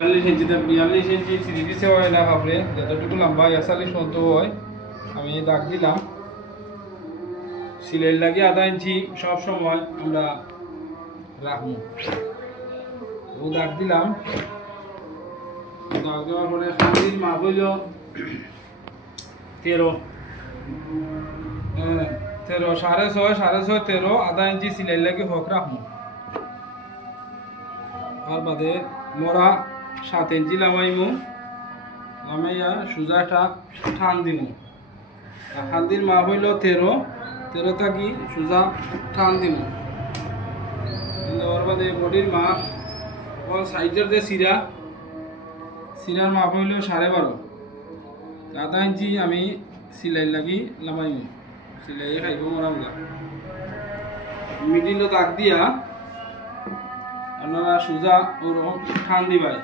42 ইঞ্চিতে 42 ইঞ্চি 3 পিসে হয় না কাপড়ে যতটুকু লম্বা 41 মতো হয়। আমি দাগ দিলাম সিলাই লাগে আধা ইঞ্চি সব সময় আমরা রাখবো। ও দাগ দিলাম, দাগ দেওয়ার পরে খাতির মাপ হইল 13 13 6.5 13 আধা ইঞ্চি সিলাই লাগে হোক রাখবো। আর বাদে মোরা 7 ইঞ্চি লামাইমু, লামাইয়া সোজা একটা টান দিমু। হান্দির মাপ হইল 13 থাকি সোজা টান দিমু। দেওয়ার বাদে বডির মাপ সাইডের যে সিরার মাপ হইল 12.5 আধা ইঞ্চি আমি সিলাই লাগি লামাইমু। সিলাই খাইব মোরামগা মিডিল দাগ দিয়া আপনারা সোজা ওরকম টান দিবাই।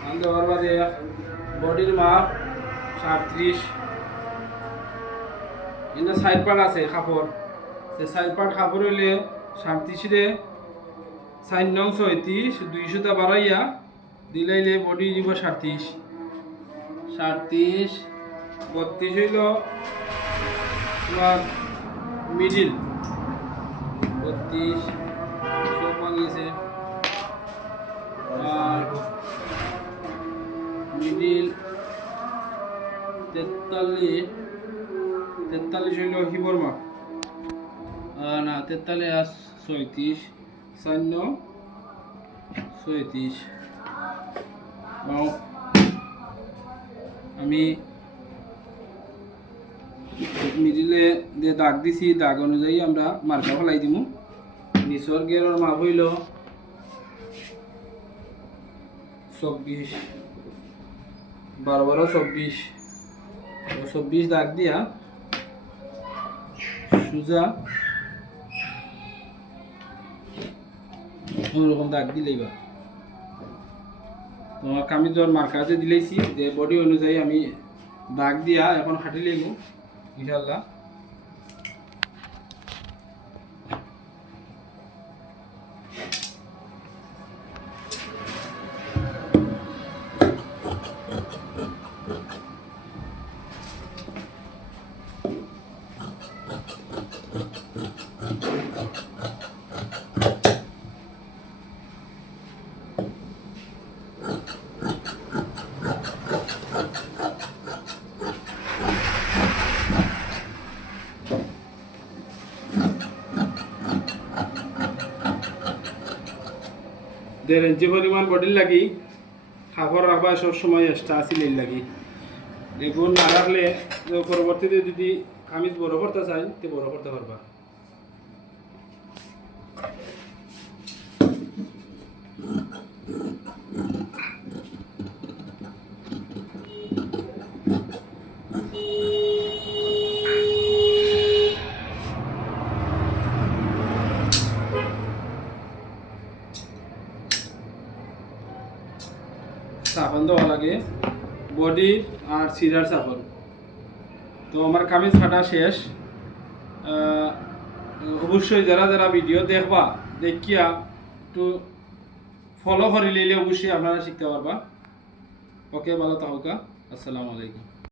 টান দেওয়ার বাদে বডির মাপ 37। এটা সাইড পার্ট আছে কাপড়, সে সাইড পার্ট কাপড় হইলে 37 রে 4 নং 36 200টা বাড়াইয়া দিলাইলে বডি দিব 37 32 হইল তোমার মিডিল 32 সব ভাঙিয়েছে। আর মিডিল 43 হইল হিবর মাপ না 43 আর 36 4 নং 36। আমি মিডিলে দিয়ে দাগ দিছি, দাগ অনুযায়ী আমরা মার্কা ফেলাই দিব। নিচর গেরর মাপ হইল 24 12 24 দাগ দিয়া সোজা ওরকম দাগ দিলেই বা তোমার কামিজর মার্কাতে দিলেইছি যে বডি অনুযায়ী আমি দাগ দিয়া এখন হাঁটি লাগবো ইনশাল্লাহ। দেড় ইঞ্চি পরিমাণ বডির লাগি খাবার রাখবা সব সময় এক্সট্রা সিলাই লাগি। দেখুন না রাখলে পরবর্তীতে যদি কামিজ বড় করতে চাই তো বড় করতে পারবা। সাফন দেওয়া লাগে বডি আর সিরার সাফন। তো আমার কামিজ কাটা শেষ। অবশ্যই যারা যারা ভিডিও দেখবা দেখিয়া একটু ফলো করে নিলে অবশ্যই আপনারা শিখতে পারবা। ওকে, ভালো থাকুকা। আসসালামু আলাইকুম।